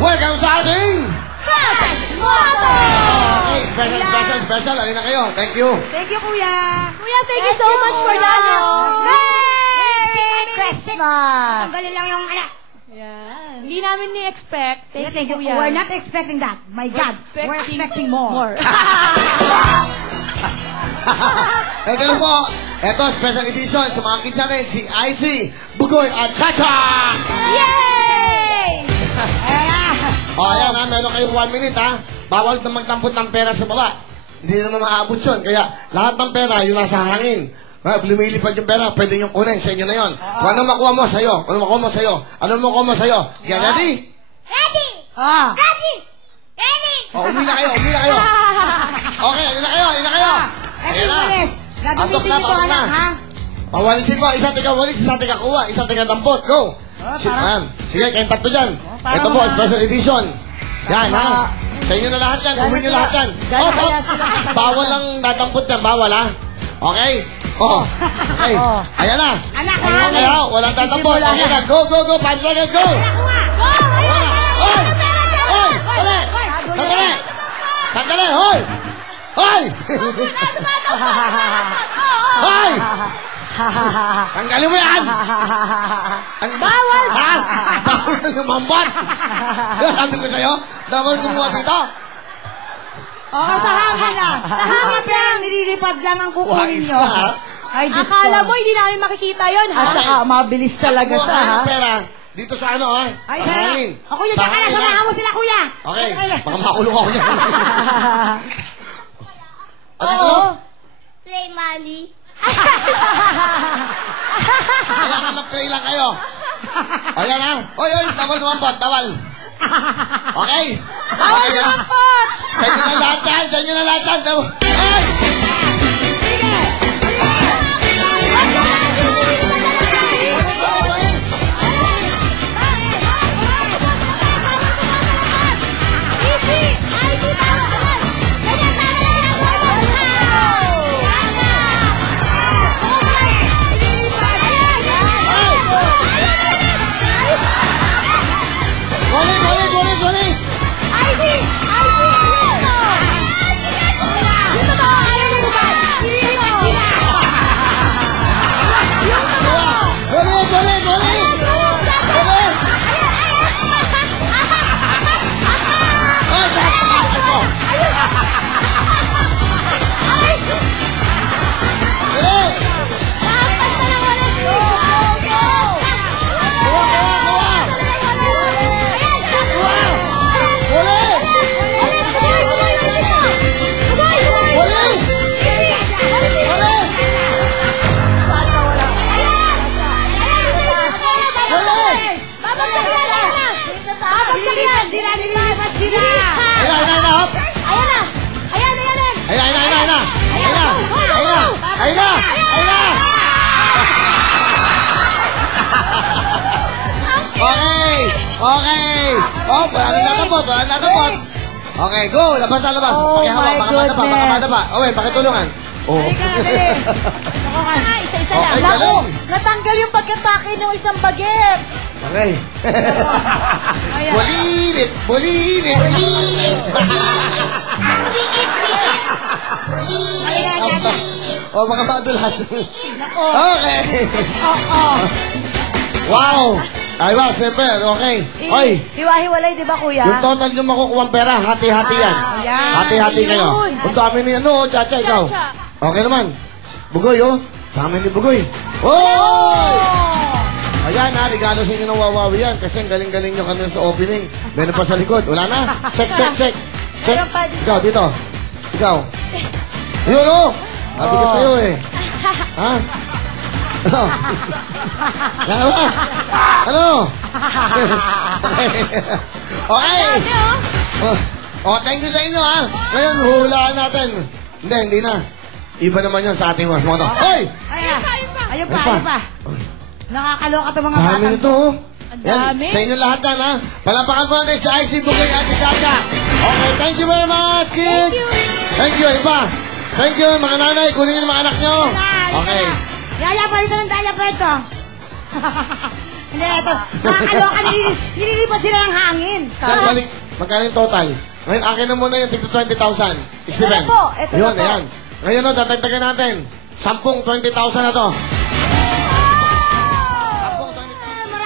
Welcome sa ating Crush Moto! Special. Alin na kayo. Thank you. Thank you, Kuya. Kuya, thank you so much for that. Merry Christmas! Ang galing lang yung anak. Yan. Hindi namin ni-expect. Thank you, Kuya. We're not expecting that. My God, we're expecting more. Eh, ganun po. Ito, special edition sa mga kids natin, si Icy, Bugoy, at Chacha! Yay! O, ayan ha, meron kayong 1 minute ha. Bawal na magtampot ng pera sa baba. Hindi naman maaabot yun. Kaya lahat ng pera, yung nasa hangin. Lumilipad yung pera, pwede yung kunin. Sa inyo na yun. Kung ano makuha mo sa'yo, ano makuha mo sa'yo, ano makuha mo sa'yo. Get ready? Ready! Ah. Ready! Ready! O, umi na kayo. Okay, alin na kayo. Ayan na. Pasok na. Pawalisin mo, isang tiga walis, isang tiga kuha, isang tiga dampot. Go! Sige, kayong tatlo dyan. Ito po, special edition. Yan, ha? Sa inyo na lahat yan, uwi nyo lahat yan. Bawal lang dadampot yan, bawal, ha? Okay? Okay. Ayan na. Okay, ha? Walang dadampot. Okay na, go! 5 seconds, go! Sandali! Hoy! Tanggalin mo yan! Bawal! Ha? Bawal na lumambat! Sabi ko sa'yo, dapat gumawa dito. Oo, sa hangin lang. Sa hangin lang, nililipad lang ang kukunin nyo. Ay, Diyos ko. Akala mo hindi namin makikita yun, ha? At saka, mabilis talaga siya, ha? Pera, dito sa ano, ha? Ay, Sa hangin. O, Kuya, diyan ka na. Samahan mo sila, Kuya. Okay, baka makulong ako niyan. Oo. Play money. Kaya nga mag-play lang kayo. Ayan, ha? Oy, tawal lumambot, tawal. Okay? Bawal lumampot! Sa inyo na lahat yan, Ay! Golis! Ayun na! Okay! Oh, wala natapot. Okay, go! Labas. Oh my goodness. Baka Owen, pakitulungan. Oh. Isa-isa lang. Okay, Naku, galing. natanggal yung pagkatake ng isang bagets. Okay. Bulilit. Oh, baka madulas. Okay. Wow. Ay, wow, siyempre, okay. Oy, Hiwa-hiwalay, di ba, Kuya? yung total nyo makukuha ang pera, hati-hati yan. Hati-hati kayo. Ayun. Ang dami ni ano, Chacha, ikaw. Chacha. Okay naman. Bugoy, oh. Dami ni Bugoy. Oh! Ayan, ha, regalo sa inyo ng Wawawi yan. Kasi ang galing-galing nyo kami sa opening. Meron pa sa likod. Wala na. Check. Meron pa dito. Ikaw, dito. Ikaw. Ayun, oh. Sabi ko sa'yo, eh. Ha? Ano? Ano? Okay. Thank you sa inyo, ha. Ngayon, hulaan natin. Hindi na. Iba naman yan sa ating mas moto. Hoy! Ayun pa. Nakakaloka itong mga Dami batang. nito, oh. Ang Yan, dami. sa inyo lahat yan, ha? Palampakan po natin si IC Bugay at si Chacha. Okay, thank you very much, kids. Thank you, iba. Thank you, mga nanay. Kunin niyo yung mga anak nyo. Okay. Yaya, palito ng daya pa ito. Hindi, ito. Nakakaloka, nililipat sila ng hangin. Saan balik? Magkano yung total? Ngayon, akin na muna yung tigto 20,000. Steven. na po, ito Yun, na po. ayan. Ngayon, no, tatagtagan natin. 10 20,000 na to.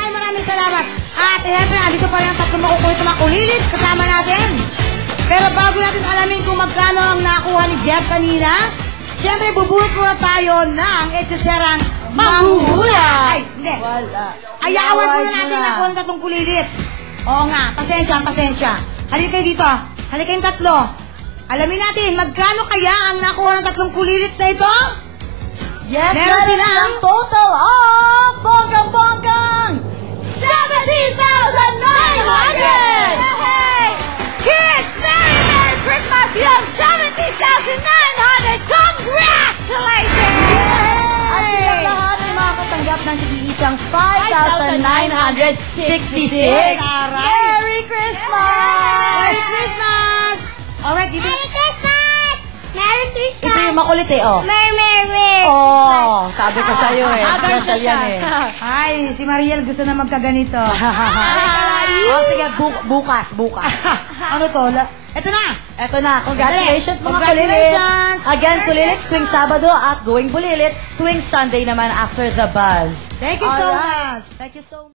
Maraming salamat. At siyempre, andito pa rin ang tatlong makukulit na makulilis kasama natin. Pero bago natin alamin kung magkano ang nakuha ni Jeff kanina, siyempre, bubunot muna tayo ng etsoserang Manghuhula. Ay, hindi. Wala. Ayawan muna natin na. nakuha ng tatlong kulilis. Oo nga, pasensya. Halika kayo dito. Halika kayong tatlo. Alamin natin, magkano kaya ang nakuha ng tatlong kulilis na ito? Yes, Meron meron sila. silang total of bonggang-bonggang 17,900! Hey! Kids, Merry Christmas! You have 17,900! Congratulations! At silang lahat ay makakatanggap ng tig-iisang 5,966. Taray. Merry Christmas! Merry Christmas! Alright, dito. Christmas! Merry Christmas! Ito yung makulit eh, oh. Merry! Oh, sabi ko sa'yo eh. Hagar Special siya. yan eh. Ay, si Mariel gusto na magkaganito. Oh, sige, bukas. Ano to? Ito na! Eto na, congratulations mga Congratulations! Kulilits. Again, Kulilits tuwing Sabado at Going Bulilit tuwing Sunday naman after the buzz. Thank you so Alright. much! Thank you so much.